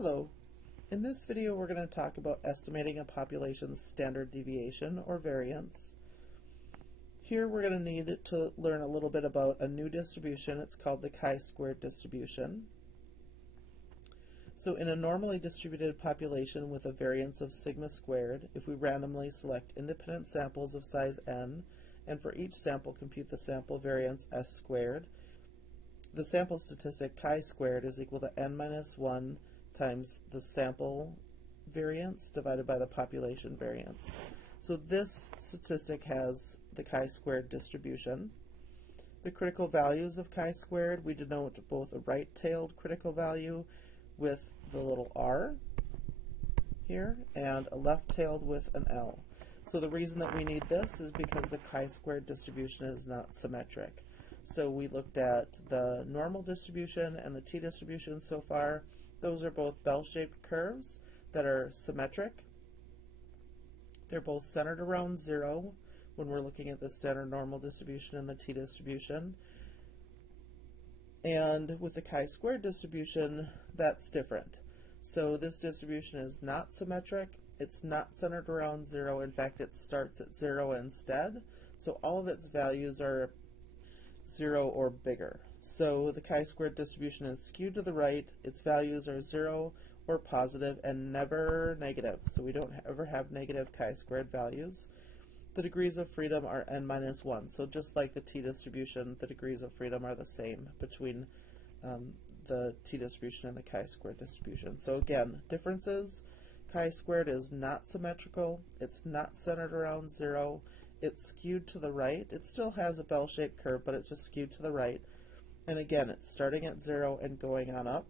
Hello. In this video we're going to talk about estimating a population's standard deviation or variance. Here we're going to need to learn a little bit about a new distribution. It's called the chi-squared distribution. So in a normally distributed population with a variance of sigma squared, if we randomly select independent samples of size n, and for each sample compute the sample variance s squared, the sample statistic chi-squared is equal to n minus 1 times the sample variance divided by the population variance. So this statistic has the chi-squared distribution. The critical values of chi-squared, we denote both a right-tailed critical value with the little r here and a left-tailed with an L. So the reason that we need this is because the chi-squared distribution is not symmetric. So we looked at the normal distribution and the t-distribution so far. Those are both bell-shaped curves that are symmetric. They're both centered around 0 when we're looking at the standard normal distribution and the t-distribution. And with the chi-squared distribution, that's different. So this distribution is not symmetric. It's not centered around 0. In fact, it starts at 0 instead. So all of its values are 0 or bigger. So the chi-squared distribution is skewed to the right. Its values are 0 or positive and never negative. So we don't ever have negative chi-squared values. The degrees of freedom are n minus 1. So just like the t-distribution, the degrees of freedom are the same between the t-distribution and the chi-squared distribution. So again, differences. Chi-squared is not symmetrical. It's not centered around 0. It's skewed to the right. It still has a bell-shaped curve, but it's just skewed to the right. And again, it's starting at 0 and going on up.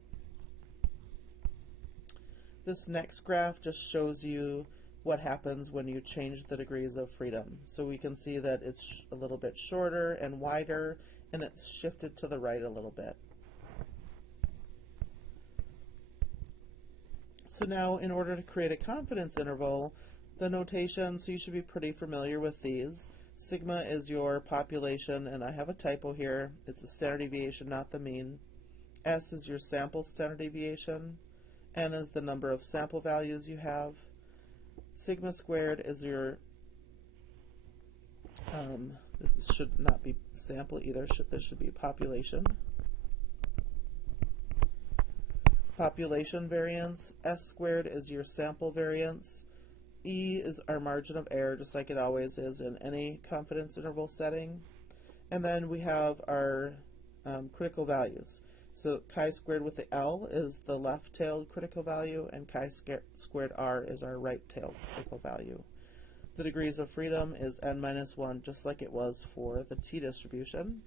This next graph just shows you what happens when you change the degrees of freedom. So we can see that it's a little bit shorter and wider, and it's shifted to the right a little bit. So now, in order to create a confidence interval, the notation, so you should be pretty familiar with these. Sigma is your population, and I have a typo here. It's the standard deviation, not the mean. S is your sample standard deviation. N is the number of sample values you have. Sigma squared is your, this should not be sample either, this should be population. Population variance. S squared is your sample variance. E is our margin of error, just like it always is in any confidence interval setting. And then we have our critical values. So chi-squared with the L is the left-tailed critical value, and chi-squared R is our right-tailed critical value. The degrees of freedom is n minus 1, just like it was for the t-distribution.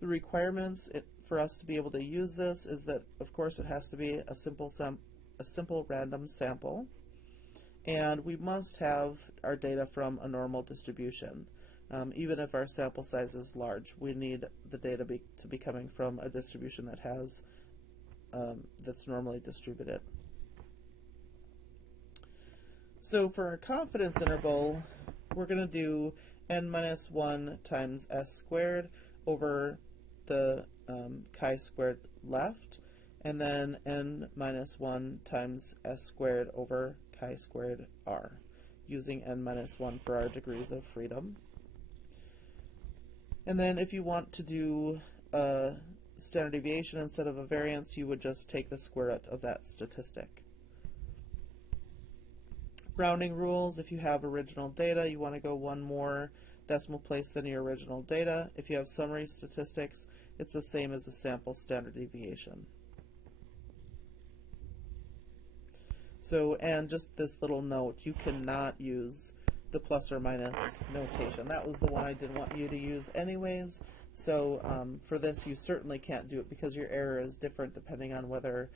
The requirements for us to be able to use this is that, of course, it has to be a simple random sample. And we must have our data from a normal distribution. Even if our sample size is large, we need the data to be coming from a distribution that has that's normally distributed. So for our confidence interval, we're going to do n minus 1 times s squared over the chi-squared left, and then n minus 1 times s squared over chi-squared r, using n minus 1 for our degrees of freedom. And then if you want to do a standard deviation instead of a variance, you would just take the square root of that statistic. Rounding rules: if you have original data, you want to go one more decimal place than your original data. If you have summary statistics, it's the same as the sample standard deviation. So, and just this little note, you cannot use the plus or minus notation. That was the one I didn't want you to use anyways. So for this, you certainly can't do it because your error is different depending on whether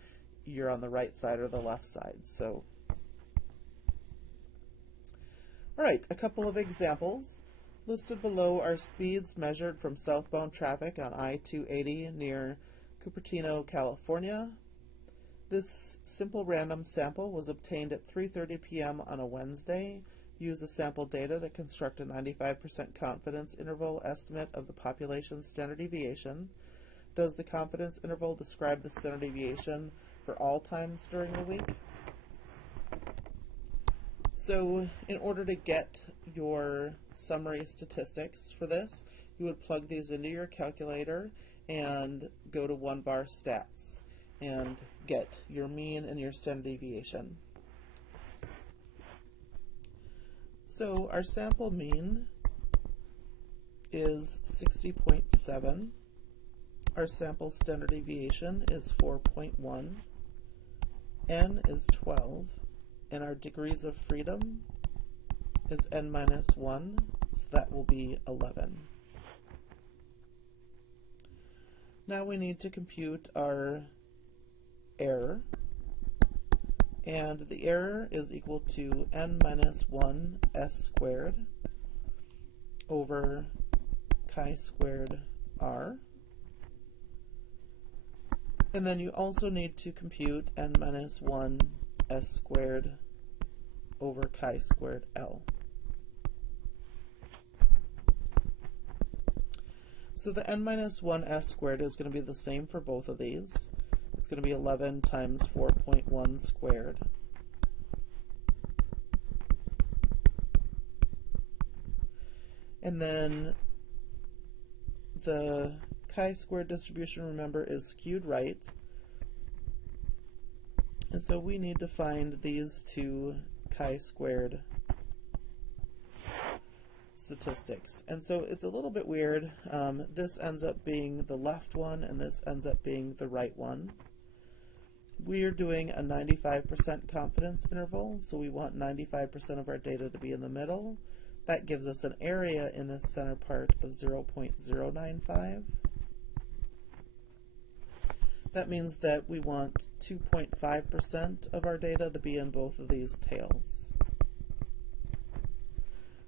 you're on the right side or the left side. So, all right, a couple of examples. Listed below are speeds measured from southbound traffic on I-280 near Cupertino, California. This simple random sample was obtained at 3:30 p.m. on a Wednesday. Use the sample data to construct a 95% confidence interval estimate of the population's standard deviation. Does the confidence interval describe the standard deviation for all times during the week. So in order to get your summary statistics for this, you would plug these into your calculator and go to 1-bar stats and get your mean and your standard deviation. So our sample mean is 60.7. Our sample standard deviation is 4.1. N is 12. And our degrees of freedom is n minus 1, so that will be 11. Now we need to compute our error, and the error is equal to n minus 1 s squared over chi squared r. And then you also need to compute n minus 1 s squared over chi squared l. So the n minus 1 s squared is going to be the same for both of these. It's going to be 11 times 4.1 squared. And then the chi-squared distribution, remember, is skewed right. And so we need to find these two chi-squared statistics. And so it's a little bit weird. This ends up being the left one, and this ends up being the right one. We're doing a 95% confidence interval, so we want 95% of our data to be in the middle. That gives us an area in this center part of 0.095. That means that we want 2.5% of our data to be in both of these tails.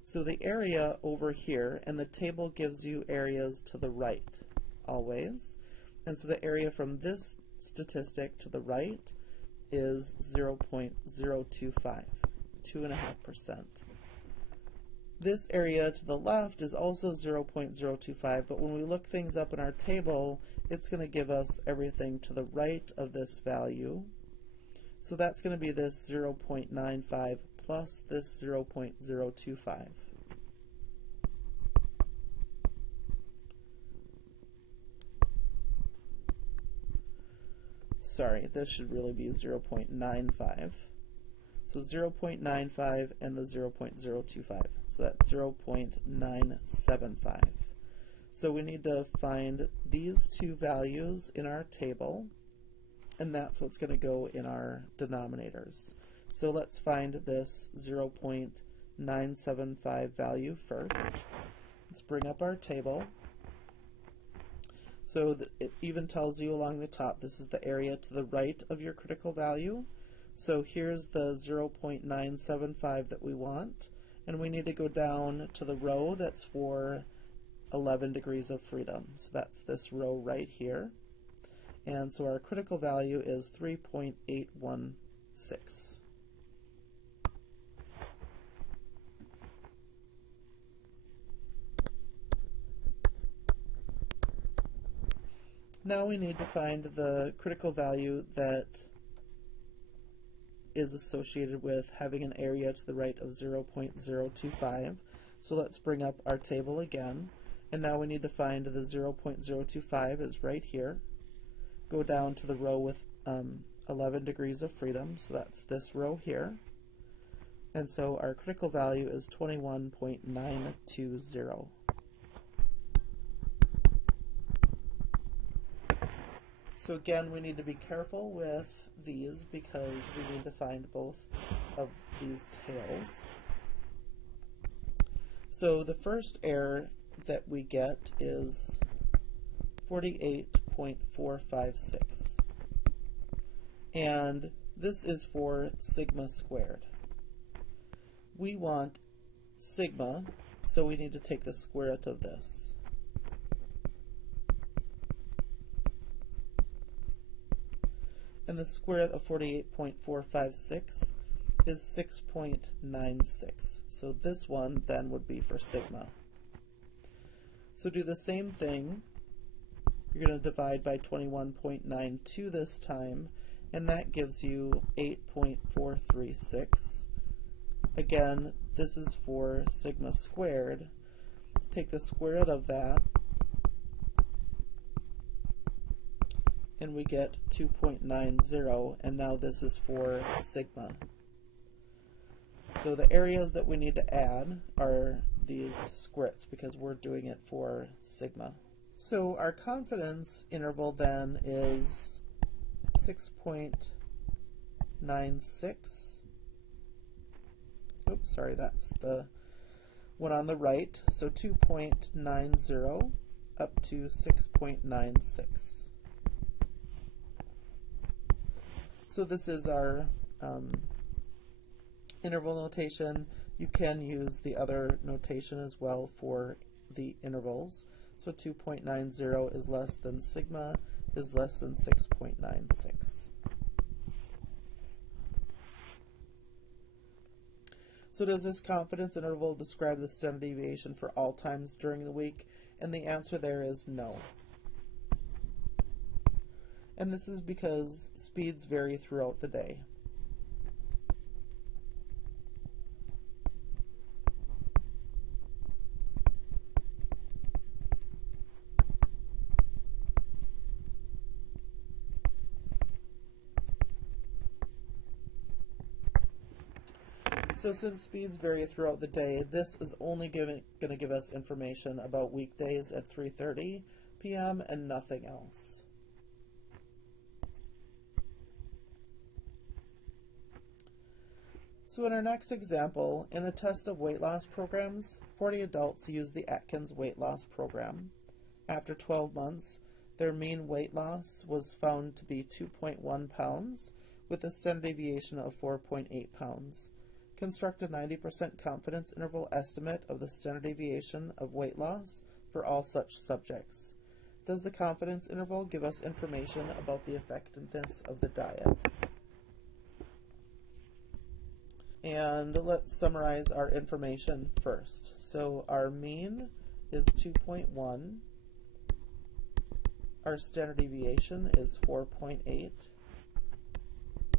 So the area over here, and the table gives you areas to the right always. And so the area from this statistic to the right is 0.025, 2.5%. This area to the left is also 0.025, but when we look things up in our table, it's going to give us everything to the right of this value. So that's going to be this 0.95 plus this 0.025. Sorry, this should really be 0.95. So 0.95 and the 0.025. So that's 0.975. So we need to find these two values in our table, and that's what's going to go in our denominators. So let's find this 0.975 value first. Let's bring up our table. So it even tells you along the top, this is the area to the right of your critical value. So here's the 0.975 that we want, and we need to go down to the row that's for 11 degrees of freedom. So that's this row right here. And so our critical value is 3.816. Now we need to find the critical value that is associated with having an area to the right of 0.025. So let's bring up our table again. And now we need to find the 0.025 is right here. Go down to the row with 11 degrees of freedom. So that's this row here. And so our critical value is 21.920. So again, we need to be careful with these because we need to find both of these tails. So the first error that we get is 48.456. And this is for sigma squared. We want sigma, so we need to take the square root of this. And the square root of 48.456 is 6.96. So this one then would be for sigma. So do the same thing. You're going to divide by 21.92 this time, and that gives you 8.436. Again, this is for sigma squared. Take the square root of that, and we get 2.90, and now this is for sigma. So the areas that we need to add are these squirts because we're doing it for sigma. So our confidence interval then is 6.96. Oops, sorry, that's the one on the right. So 2.90 up to 6.96. So this is our interval notation. You can use the other notation as well for the intervals. So 2.90 is less than sigma is less than 6.96. So does this confidence interval describe the standard deviation for all times during the week? And the answer there is no. And this is because speeds vary throughout the day. So since speeds vary throughout the day, this is only going to give us information about weekdays at 3:30 p.m. and nothing else. So in our next example, in a test of weight loss programs, 40 adults used the Atkins weight loss program. After 12 months, their mean weight loss was found to be 2.1 pounds, with a standard deviation of 4.8 pounds. Construct a 90% confidence interval estimate of the standard deviation of weight loss for all such subjects. Does the confidence interval give us information about the effectiveness of the diet? And let's summarize our information first. So our mean is 2.1. Our standard deviation is 4.8.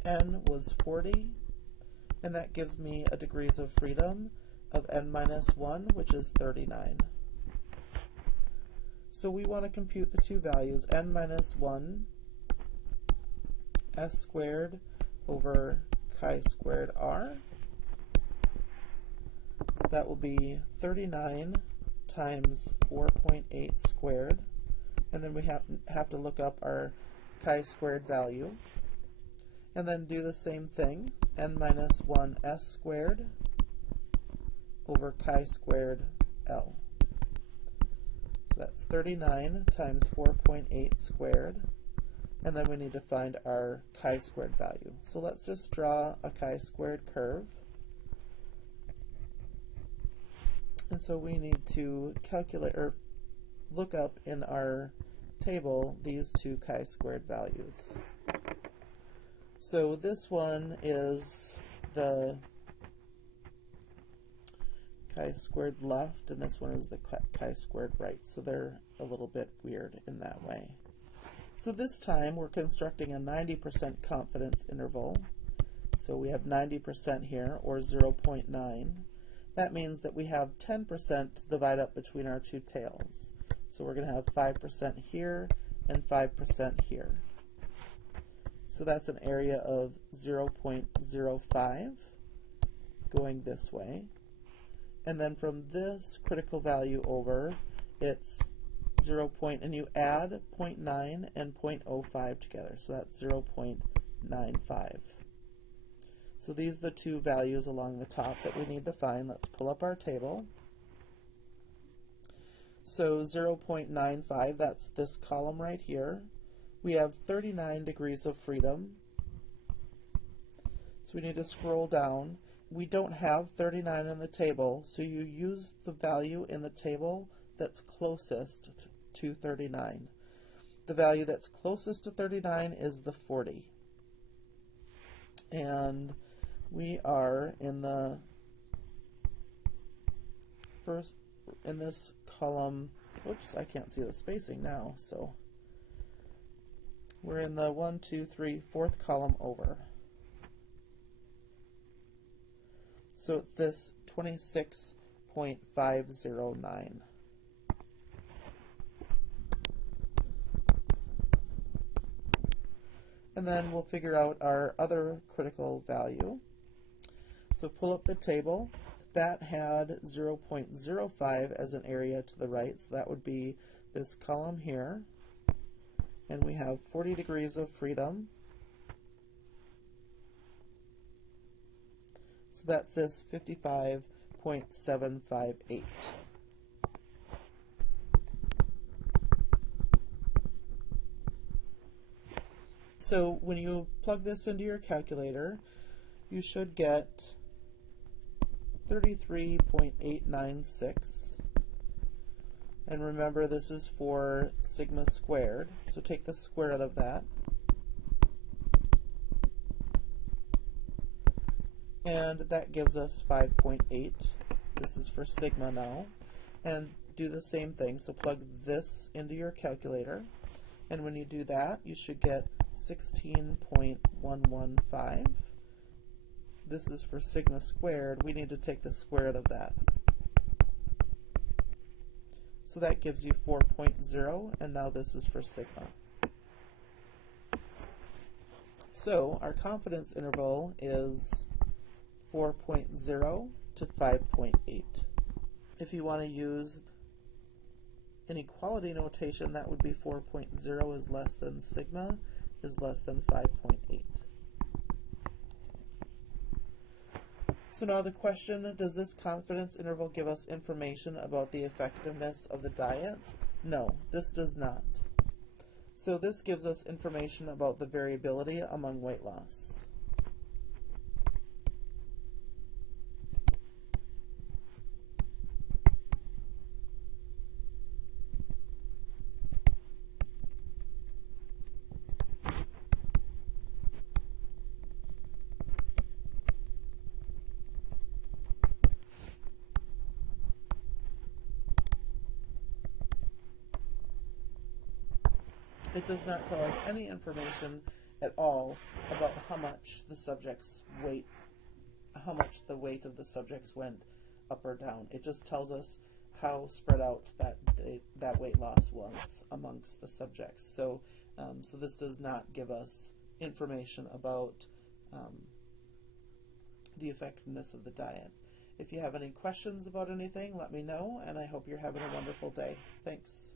N was 40. And that gives me a degrees of freedom of n minus 1, which is 39. So we want to compute the two values, n minus 1 s squared over chi squared r. So that will be 39 times 4.8 squared. And then we have to look up our chi squared value. And then do the same thing, n minus 1 s squared over chi squared l. So that's 39 times 4.8 squared, and then we need to find our chi squared value. So let's just draw a chi squared curve. And so we need to calculate or look up in our table these two chi squared values. So this one is the chi squared left, and this one is the chi squared right. So they're a little bit weird in that way. So this time we're constructing a 90% confidence interval. So we have 90% here, or 0.9. That means that we have 10% to divide up between our two tails. So we're going to have 5% here and 5% here. So that's an area of 0.05 going this way. And then from this critical value over, it's 0. And you add 0.9 and 0.05 together. So that's 0.95. So these are the two values along the top that we need to find. Let's pull up our table. So 0.95, that's this column right here. We have 39 degrees of freedom. So we need to scroll down. We don't have 39 in the table, so you use the value in the table that's closest to 39. The value that's closest to 39 is the 40. And we are in the first, in this column, oops, I can't see the spacing now, so We're in the 1, 2, 3, fourth column over. So it's this 26.509. And then we'll figure out our other critical value. So pull up the table. That had 0.05 as an area to the right, so that would be this column here. And we have 40 degrees of freedom. So that's this 55.758. So when you plug this into your calculator, you should get 33.896. And remember, this is for sigma squared, so take the square root of that. And that gives us 5.8. This is for sigma now. And do the same thing, so plug this into your calculator. And when you do that, you should get 16.115. This is for sigma squared. We need to take the square root of that. So that gives you 4.0, and now this is for sigma. So our confidence interval is 4.0 to 5.8. If you want to use an equality notation, that would be 4.0 is less than sigma is less than 5.8. So now the question, does this confidence interval give us information about the effectiveness of the diet? No, this does not. So this gives us information about the variability among weight loss. It does not tell us any information at all about how much the subject's weight, how much the weight of the subjects went up or down. It just tells us how spread out that weight loss was amongst the subjects. So, so this does not give us information about the effectiveness of the diet. If you have any questions about anything, let me know, and I hope you're having a wonderful day. Thanks.